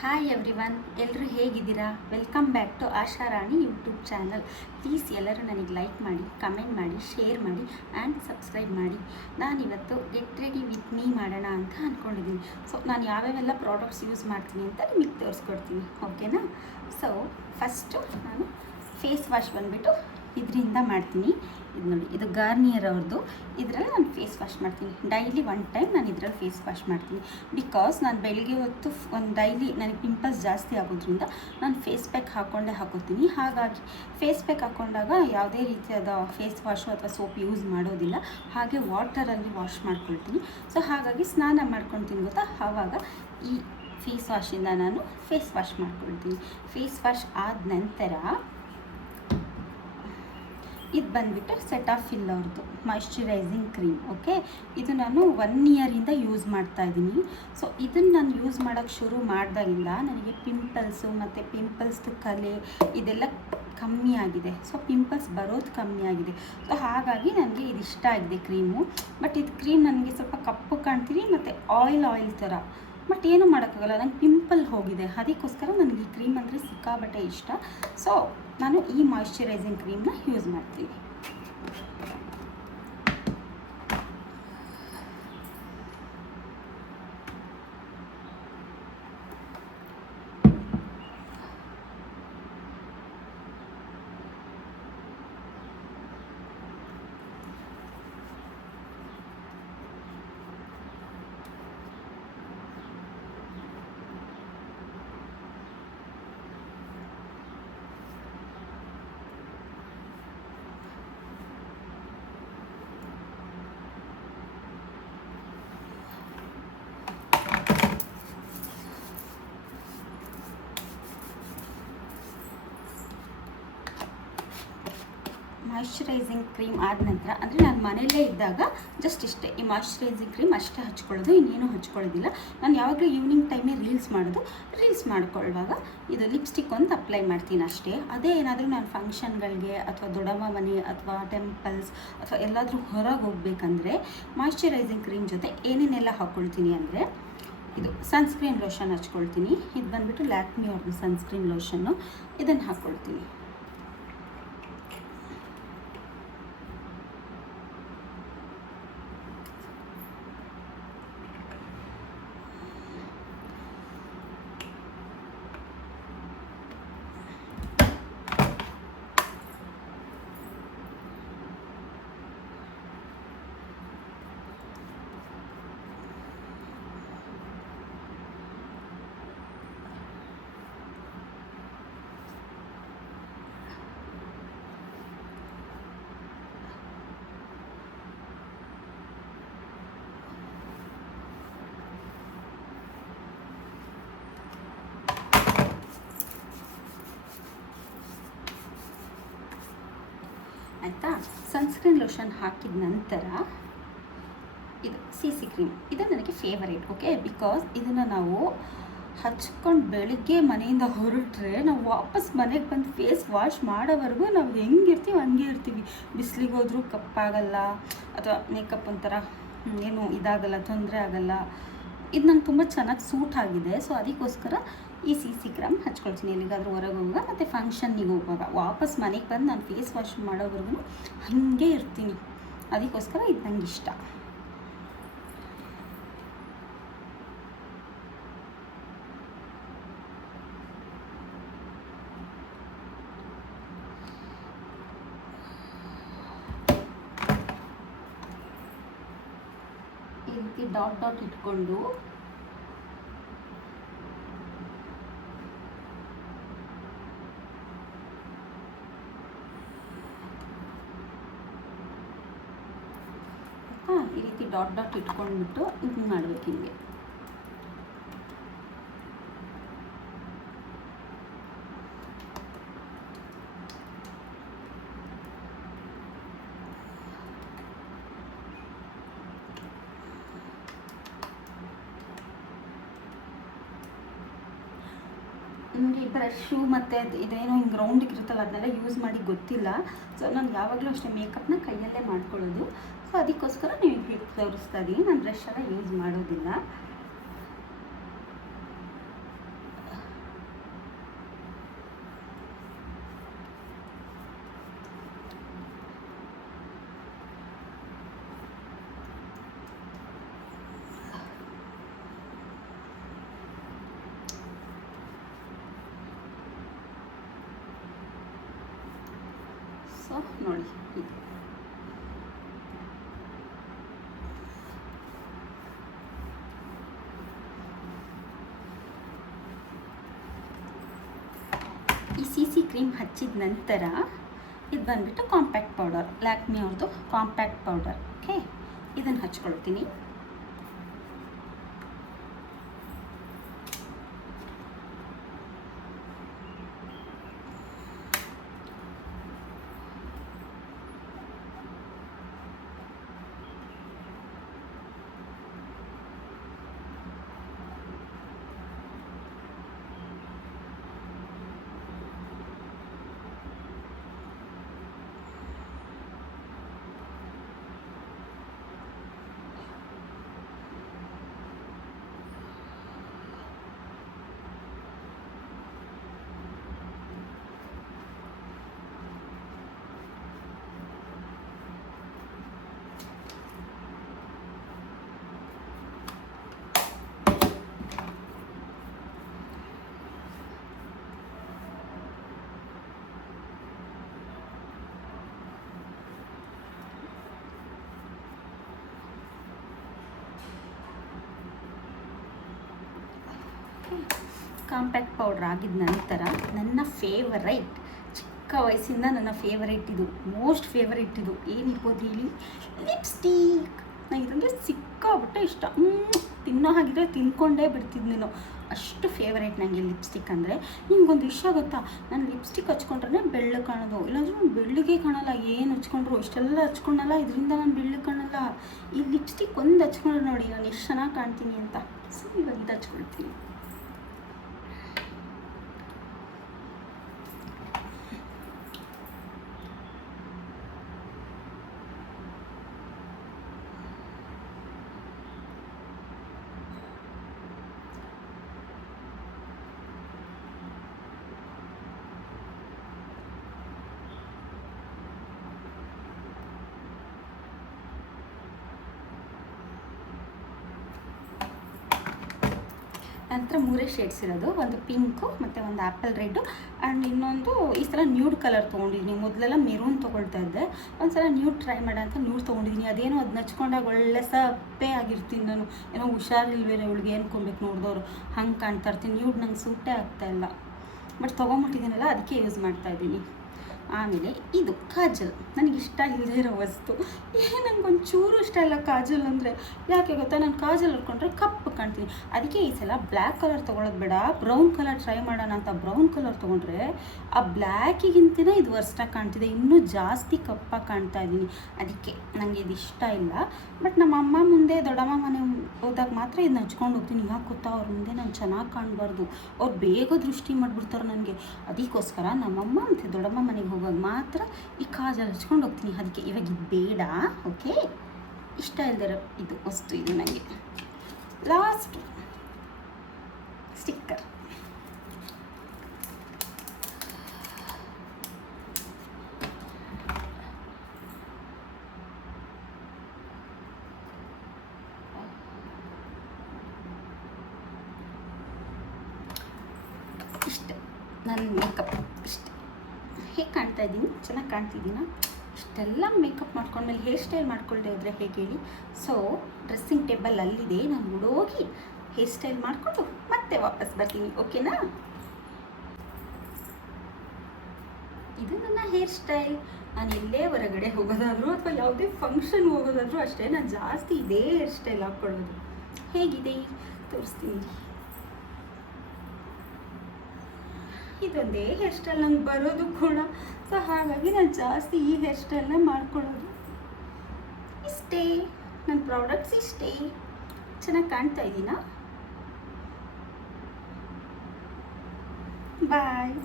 Hi everyone, ಎಲ್ಲರೂ ಹೇಗಿದ್ದೀರಾ? Welcome back to Asha Rani YouTube channel. Please ಎಲ್ಲರೂ ನನಗೆ ಲೈಕ್ ಮಾಡಿ, ಕಮೆಂಟ್ ಮಾಡಿ, ಶೇರ್ ಮಾಡಿ ಆ್ಯಂಡ್ ಸಬ್ಸ್ಕ್ರೈಬ್ ಮಾಡಿ. ನಾನಿವತ್ತು ಗೆಟ್ ರೆಡಿ ವಿತ್ ಮೀ ಮಾಡೋಣ ಅಂತ ಅಂದ್ಕೊಂಡಿದ್ದೀನಿ. ಸೊ ನಾನು ಯಾವ್ಯಾವೆಲ್ಲ ಪ್ರಾಡಕ್ಟ್ಸ್ ಯೂಸ್ ಮಾಡ್ತೀನಿ ಅಂತ ನಿಮಗೆ ತೋರಿಸ್ಕೊಡ್ತೀನಿ, ಓಕೆನಾ? ಸೊ ಫಸ್ಟು ನಾನು ಫೇಸ್ ವಾಶ್ ಬಂದುಬಿಟ್ಟು ಇದರಿಂದ ಮಾಡ್ತೀನಿ. ಇದು ನೋಡಿ, ಇದು ಗಾರ್ನಿಯರ್ ಅವ್ರದ್ದು. ಇದರಲ್ಲಿ ನಾನು ಫೇಸ್ ವಾಶ್ ಮಾಡ್ತೀನಿ. ಡೈಲಿ 1 ಟೈಮ್ ನಾನು ಇದರಲ್ಲಿ ಫೇಸ್ ವಾಶ್ ಮಾಡ್ತೀನಿ. ಬಿಕಾಸ್ ನಾನು ಬೆಳಗ್ಗೆ ಹೊತ್ತು ಒಂದು ಡೈಲಿ ನನಗೆ ಪಿಂಪಲ್ಸ್ ಜಾಸ್ತಿ ಆಗೋದ್ರಿಂದ ನಾನು ಫೇಸ್ ಪ್ಯಾಕ್ ಹಾಕೋತೀನಿ. ಹಾಗಾಗಿ ಫೇಸ್ ಪ್ಯಾಕ್ ಹಾಕ್ಕೊಂಡಾಗ ಯಾವುದೇ ರೀತಿಯಾದ ಫೇಸ್ ವಾಶು ಅಥವಾ ಸೋಪ್ ಯೂಸ್ ಮಾಡೋದಿಲ್ಲ. ಹಾಗೆ ವಾಟರಲ್ಲಿ ವಾಶ್ ಮಾಡ್ಕೊಳ್ತೀನಿ. ಸೊ ಹಾಗಾಗಿ ಸ್ನಾನ ಮಾಡ್ಕೊಳ್ತೀನಿ ಗೊತ್ತಾ, ಆವಾಗ ಈ ಫೇಸ್ ವಾಶಿಂದ ನಾನು ಫೇಸ್ ವಾಶ್ ಮಾಡ್ಕೊಳ್ತೀನಿ. ಫೇಸ್ ವಾಶ್ ಆದ ನಂತರ ಇದು ಬಂದುಬಿಟ್ಟು ಸೆಟಾಫಿಲ್ ಅವ್ರದ್ದು ಮಾಯ್ಶ್ಚರೈಸಿಂಗ್ ಕ್ರೀಮ್. ಓಕೆ, ಇದು ನಾನು 1 ಇಯರಿಂದ ಯೂಸ್ ಮಾಡ್ತಾಯಿದ್ದೀನಿ. ಸೊ ಇದನ್ನು ನಾನು ಯೂಸ್ ಮಾಡೋಕ್ಕೆ ಶುರು ಮಾಡಿದಾಗಿಂದ ನನಗೆ ಪಿಂಪಲ್ಸು ಮತ್ತು ಪಿಂಪಲ್ಸ್ದು ಕಲೆ ಇದೆಲ್ಲ ಕಮ್ಮಿ ಆಗಿದೆ. ಸೊ ಪಿಂಪಲ್ಸ್ ಬರೋದು ಕಮ್ಮಿ ಆಗಿದೆ. ಸೊ ಹಾಗಾಗಿ ನನಗೆ ಇದು ಇಷ್ಟ ಆಗಿದೆ ಕ್ರೀಮು. ಬಟ್ ಇದು ಕ್ರೀಮ್ ನನಗೆ ಸ್ವಲ್ಪ ಕಪ್ಪು ಕಾಣ್ತೀನಿ ಮತ್ತು ಆಯಿಲ್ ಥರ. ಬಟ್ ಏನೂ ಮಾಡೋಕ್ಕಾಗಲ್ಲ, ನಂಗೆ ಪಿಂಪಲ್ ಹೋಗಿದೆ. ಅದಕ್ಕೋಸ್ಕರ ನನಗೆ ಈ ಕ್ರೀಮ್ ಅಂದರೆ ಸಿಕ್ಕಾಬಟ್ಟೆ ಇಷ್ಟ. ಸೊ ನಾನು ಈ ಮಾಯ್ಶ್ಚರೈಸಿಂಗ್ ಕ್ರೀಮ್ನ ಯೂಸ್ ಮಾಡ್ತೀನಿ. ಮಾಯ್ಶ್ಚರೈಸಿಂಗ್ ಕ್ರೀಮ್ ಆದ ನಂತರ, ಅಂದರೆ ನಾನು ಮನೆಯಲ್ಲೇ ಇದ್ದಾಗ ಜಸ್ಟ್ ಇಷ್ಟೇ, ಈ ಮಾಯ್ಶ್ಚರೈಸಿಂಗ್ ಕ್ರೀಮ್ ಅಷ್ಟೇ ಹಚ್ಕೊಳ್ಳೋದು, ಇನ್ನೇನು ಹಚ್ಕೊಳ್ಳೋದಿಲ್ಲ. ನಾನು ಯಾವಾಗಲೂ ಈವ್ನಿಂಗ್ ಟೈಮೇ ರೀಲ್ಸ್ ಮಾಡ್ಕೊಳ್ಳುವಾಗ ಇದು ಲಿಪ್ಸ್ಟಿಕ್ ಒಂದು ಅಪ್ಲೈ ಮಾಡ್ತೀನಿ ಅಷ್ಟೇ. ಅದೇ ಏನಾದರೂ ನಾನು ಫಂಕ್ಷನ್ಗಳಿಗೆ ಅಥವಾ ದೊಡ್ಡಮ್ಮ ಮನೆ ಅಥವಾ ಟೆಂಪಲ್ಸ್ ಅಥವಾ ಎಲ್ಲಾದರೂ ಹೊರಗೆ ಹೋಗ್ಬೇಕಂದ್ರೆ ಮಾಯ್ಶ್ಚರೈಸಿಂಗ್ ಕ್ರೀಮ್ ಜೊತೆ ಏನೇನೆಲ್ಲ ಹಾಕ್ಕೊಳ್ತೀನಿ ಅಂದರೆ, ಇದು ಸನ್ಸ್ಕ್ರೀನ್ ಲೋಷನ್ ಹಚ್ಕೊಳ್ತೀನಿ. ಇದು ಬಂದುಬಿಟ್ಟು ಲ್ಯಾಕ್ಮಿ ಅವ್ರದ್ದು ಸನ್ಸ್ಕ್ರೀನ್ ಲೋಷನ್ನು, ಇದನ್ನು ಹಾಕ್ಕೊಳ್ತೀನಿ. ಆಯಿತಾ? ಸನ್ಸ್ಕ್ರೀನ್ ಲೋಷನ್ ಹಾಕಿದ ನಂತರ ಇದು CC ಕ್ರೀಮ್. ಇದು ನನಗೆ ಫೇವರೇಟ್. ಓಕೆ, ಬಿಕಾಸ್ ಇದನ್ನು ನಾವು ಹಚ್ಕೊಂಡು ಬೆಳಿಗ್ಗೆ ಮನೆಯಿಂದ ಹೊರಟ್ರೆ ನಾವು ವಾಪಸ್ ಮನೆಗೆ ಬಂದು ಫೇಸ್ ವಾಶ್ ಮಾಡೋವರೆಗೂ ನಾವು ಹೆಂಗಿರ್ತೀವಿ ಹಂಗೆ ಇರ್ತೀವಿ. ಬಿಸಿಲಿಗೆ ಹೋದ್ರೂ ಕಪ್ಪಾಗಲ್ಲ ಅಥವಾ ಮೇಕಪ್ ಒಂಥರ ಏನು ಇದಾಗಲ್ಲ, ತೊಂದರೆ ಆಗಲ್ಲ. ಇದು ನಂಗೆ ತುಂಬ ಚೆನ್ನಾಗಿ ಸೂಟ್ ಆಗಿದೆ. ಸೊ ಅದಕ್ಕೋಸ್ಕರ ಈ CC ಕ್ರೀಮ್ ಹಚ್ಕೊಳ್ತೀನಿ ಎಲ್ಲಿಗಾದರೂ ಹೊರಗೆ ಹೋಗುವಾಗ ಮತ್ತು ಫಂಕ್ಷನ್ನಿಗೆ ಹೋಗುವಾಗ. ವಾಪಸ್ ಮನೆಗೆ ಬಂದು ನಾನು ಫೇಸ್ ವಾಶ್ ಮಾಡೋವರೆಗೂ ಹಾಗೆ ಇರ್ತೀನಿ. ಅದಕ್ಕೋಸ್ಕರ ಇದು ನಂಗೆ ಇಷ್ಟ. ಈ ರೀತಿ ಡಾಟ್ ಇಟ್ಕೊಂಡು ಈ ರೀತಿ ಡಾಟ್ ಇಟ್ಕೊಂಡ್ಬಿಟ್ಟು ಹಿಂಗೆ ಮಾಡಬೇಕು. ಹಿಂಗೆ ನಿಮಗೆ ಈ ಬ್ರಷು ಮತ್ತು ಇದೇನೋ ಹಿಂಗೆ ರೌಂಡಿಗೆ ಇರುತ್ತಲ್ಲ, ಅದನ್ನೆಲ್ಲ ಯೂಸ್ ಮಾಡಿ ಗೊತ್ತಿಲ್ಲ. ಸೊ ನಾನು ಯಾವಾಗಲೂ ಅಷ್ಟೇ ಮೇಕಪ್ನ ಕೈಯಲ್ಲೇ ಮಾಡ್ಕೊಳ್ಳೋದು. ಸೊ ಅದಕ್ಕೋಸ್ಕರ ನೀವು ಹೀಗೆ ತೋರಿಸ್ತಾ ಇದ್ದೀನಿ. ನಾನು ಬ್ರಷ್ ಎಲ್ಲ ಯೂಸ್ ಮಾಡೋದಿಲ್ಲ. ಸೊ ನೋಡಿ ಇದು ಈ CC ಕ್ರೀಮ್ ಹಚ್ಚಿದ ನಂತರ ಇದು ಬಂದುಬಿಟ್ಟು ಕಾಂಪ್ಯಾಕ್ಟ್ ಪೌಡರ್, ಲ್ಯಾಕ್ಮಿ ಅವ್ರದ್ದು ಕಾಂಪ್ಯಾಕ್ಟ್ ಪೌಡರ್. ಓಕೆ, ಇದನ್ನು ಹಚ್ಕೊಳ್ತೀನಿ. ಕಾಂಪ್ಯಾಕ್ಟ್ ಪೌಡ್ರ್ ಆಗಿದ ನಂತರ ನನ್ನ ಫೇವರೈಟ್, ಚಿಕ್ಕ ವಯಸ್ಸಿಂದ ನನ್ನ ಫೇವರೇಟ್ ಇದು, ಮೋಸ್ಟ್ ಫೇವರೇಟ್ ಇದು ಏನಿರ್ಬೋದು ಹೇಳಿ, ಲಿಪ್ಸ್ಟಿಕ್. ನನಗೆ ಇದಂದರೆ ಸಿಕ್ಕಾಬಿಟ್ಟೆ ಇಷ್ಟ. ತಿನ್ನೋ ಹಾಗಿದ್ರೆ ತಿನ್ಕೊಂಡೇ ಬಿಡ್ತಿದ್ದು ನೀನು, ಅಷ್ಟು ಫೇವರೇಟ್ ನನಗೆ ಲಿಪ್ಸ್ಟಿಕ್ ಅಂದರೆ. ನಿಮ್ಗೊಂದು ವಿಷಯ ಗೊತ್ತಾ, ನಾನು ಲಿಪ್ಸ್ಟಿಕ್ ಹಚ್ಕೊಂಡ್ರೆ ಬೆಳ್ಳಗೆ ಕಾಣೋದು, ಇಲ್ಲಾಂದ್ರೆ ನಾನು ಬೆಳ್ಳಗೆ ಕಾಣಲ್ಲ. ಏನು ಹಚ್ಕೊಂಡ್ರು ಇಷ್ಟೆಲ್ಲ ಹಚ್ಕೊಂಡಲ್ಲ, ಇದರಿಂದ ನಾನು ಬೆಳ್ಳಗೆ ಕಾಣಲ್ಲ. ಈ ಲಿಪ್ಸ್ಟಿಕ್ ಒಂದು ಹಚ್ಕೊಂಡ್ರೆ ನೋಡಿ ನಾನು ಎಷ್ಟು ಚೆನ್ನಾಗಿ ಕಾಣ್ತೀನಿ ಅಂತ. ಸೊ ಇವಾಗ ಇದು ಹಚ್ಕೊಳ್ತೀನಿ. ನಂತರ 3 ಶೇಡ್ಸ್ ಇರೋದು, ಒಂದು ಪಿಂಕು ಮತ್ತು ಒಂದು ಆ್ಯಪಲ್ ರೆಡ್ಡು ಆ್ಯಂಡ್ ಇನ್ನೊಂದು ಈ ಸಲ ನ್ಯೂಡ್ ಕಲರ್ ತೊಗೊಂಡಿದ್ದೀನಿ. ಮೊದಲೆಲ್ಲ ಮೆರೂನ್ ತೊಗೊಳ್ತಾ ಇದ್ದೆ, ಒಂದು ಸಲ ನ್ಯೂಡ್ ಟ್ರೈ ಮಾಡ ಅಂತ ನ್ಯೂಡ್ ತೊಗೊಂಡಿದ್ದೀನಿ. ಅದೇನೋ ಅದು ನಚ್ಕೊಂಡಾಗ ಒಳ್ಳೆ ಸಪ್ಪೆ ಆಗಿರ್ತೀನಿ ನಾನು, ಏನೋ ಹುಷಾರಿಲ್ವೇನೋ ಇವಳಿಗೆ ಏನ್ಕೊಬೇಕು ನೋಡಿದವರು ಹಂಗೆ ಕಾಣ್ತಾ ಇರ್ತೀನಿ. ನ್ಯೂಡ್ ನಂಗೆ ಸೂಟೇ ಆಗ್ತಾಯಿಲ್ಲ, ಬಟ್ ತೊಗೊಂಬಿಟ್ಟಿದ್ದೀನಲ್ಲ ಅದಕ್ಕೆ ಯೂಸ್ ಮಾಡ್ತಾಯಿದ್ದೀನಿ. ಆಮೇಲೆ ಇದು ಕಾಜಲ್, ನನಗಿಷ್ಟ ಇಲ್ಲದೇ ಇರೋ ವಸ್ತು. ನನಗೊಂಚೂರು ಇಷ್ಟ ಇಲ್ಲ ಕಾಜಲ್ ಅಂದರೆ. ಯಾಕೆ ಗೊತ್ತಾ, ನಾನು ಕಾಜಲ್ ಹಾಕ್ಕೊಂಡ್ರೆ ಕಪ್ಪು ಕಾಣ್ತೀನಿ. ಅದಕ್ಕೆ ಈ ಸಲ ಬ್ಲ್ಯಾಕ್ ಕಲರ್ ತೊಗೊಳೋದು ಬೇಡ, ಬ್ರೌನ್ ಕಲರ್ ಟ್ರೈ ಮಾಡೋಣ ಅಂತ ಬ್ರೌನ್ ಕಲರ್ ತೊಗೊಂಡ್ರೆ ಆ ಬ್ಲ್ಯಾಕಿಗಿಂತನೇ ಇದು ವರ್ಸ್ಟಾಗಿ ಕಾಣ್ತಿದೆ, ಇನ್ನೂ ಜಾಸ್ತಿ ಕಪ್ಪಾಗಿ ಕಾಣ್ತಾ ಇದ್ದೀನಿ. ಅದಕ್ಕೆ ನನಗೆ ಇದು ಇಷ್ಟ ಇಲ್ಲ. ಬಟ್ ನಮ್ಮ ಅಮ್ಮ ಮುಂದೆ, ದೊಡ್ಡಮ್ಮ ಮನೆ ಹೋದಾಗ ಮಾತ್ರ ಇದನ್ನ ಹಚ್ಕೊಂಡು ಹೋಗ್ತೀನಿ. ಯಾಕೆ ಗೊತ್ತಾ, ಅವ್ರ ಮುಂದೆ ನಾನು ಚೆನ್ನಾಗಿ ಕಾಣಬಾರ್ದು, ಅವ್ರು ಬೇಗ ದೃಷ್ಟಿ ಮಾಡಿಬಿಡ್ತಾರೆ ನನಗೆ. ಅದಕ್ಕೋಸ್ಕರ ನಮ್ಮಮ್ಮ ಮತ್ತು ದೊಡ್ಡಮ್ಮ ಮನೆಗೆ ಹೋಗುವಾಗ ಮಾತ್ರ ಈ ಕಾಜಲ್ ಹಚ್ಕೊಂಡು ಹೋಗ್ತೀನಿ. ಅದಕ್ಕೆ ಇವಾಗ ಇದು ಬೇಡ. ಓಕೆ, ಇಷ್ಟ ಇಲ್ದಿರೋ ಇದು ವಸ್ತು ಇದು ನನಗೆ. Last sticker. ಇಷ್ಟ ನನ್ನ ಮೇಕಪ್ ಇಷ್ಟ. ಹೇಗೆ ಕಾಣ್ತಾ ಇದ್ದೀನಿ, ಚೆನ್ನಾಗಿ ಕಾಣ್ತಿದ್ದೀನ? ಇಷ್ಟೆಲ್ಲ ಮೇಕಪ್ ಮಾಡ್ಕೊಂಡ್ಮೇಲೆ ಹೇರ್ ಸ್ಟೈಲ್ ಮಾಡ್ಕೊಳ್ದೆ ಹೋದರೆ ಹೇಗೆ ಹೇಳಿ? ಸೊ ಡ್ರೆಸ್ಸಿಂಗ್ ಟೇಬಲ್ ಅಲ್ಲಿದೆ, ನಾನು ಹುಡೋಗಿ ಹೇರ್ ಸ್ಟೈಲ್ ಮಾಡಿಕೊಂಡು ಮತ್ತೆ ವಾಪಸ್ ಬರ್ತೀನಿ. ಓಕೆನಾ? ಇದು ನನ್ನ ಹೇರ್ ಸ್ಟೈಲ್. ನಾನು ಎಲ್ಲೇ ಹೊರಗಡೆ ಹೋಗೋದಾದರೂ ಅಥವಾ ಯಾವುದೇ ಫಂಕ್ಷನ್ ಹೋಗೋದಾದರೂ ಅಷ್ಟೇ, ನಾನು ಜಾಸ್ತಿ ಇದೇ ಹೇರ್ ಸ್ಟೈಲ್ ಹಾಕ್ಕೊಳ್ಳೋದು. ಹೇಗಿದೆ ತೋರಿಸ್ತೀನಿ. ಇದೊಂದೇ ಹೇರ್ ಸ್ಟೈಲ್ ನಂಗೆ ಬರೋದು ಕೂಡ, ಸೊ ಹಾಗಾಗಿ ನಾನು ಜಾಸ್ತಿ ಈ ಹೇರ್ ಸ್ಟೈಲ್ನ ಮಾಡ್ಕೊಳ್ಳೋದು. ಇಷ್ಟೇ ನನ್ನ ಪ್ರಾಡಕ್ಟ್ಸ್, ಇಷ್ಟೇ. ಚೆನ್ನಾಗಿ ಕಾಣ್ತಾ ಇದ್ದೀನಾ? ಬಾಯ್.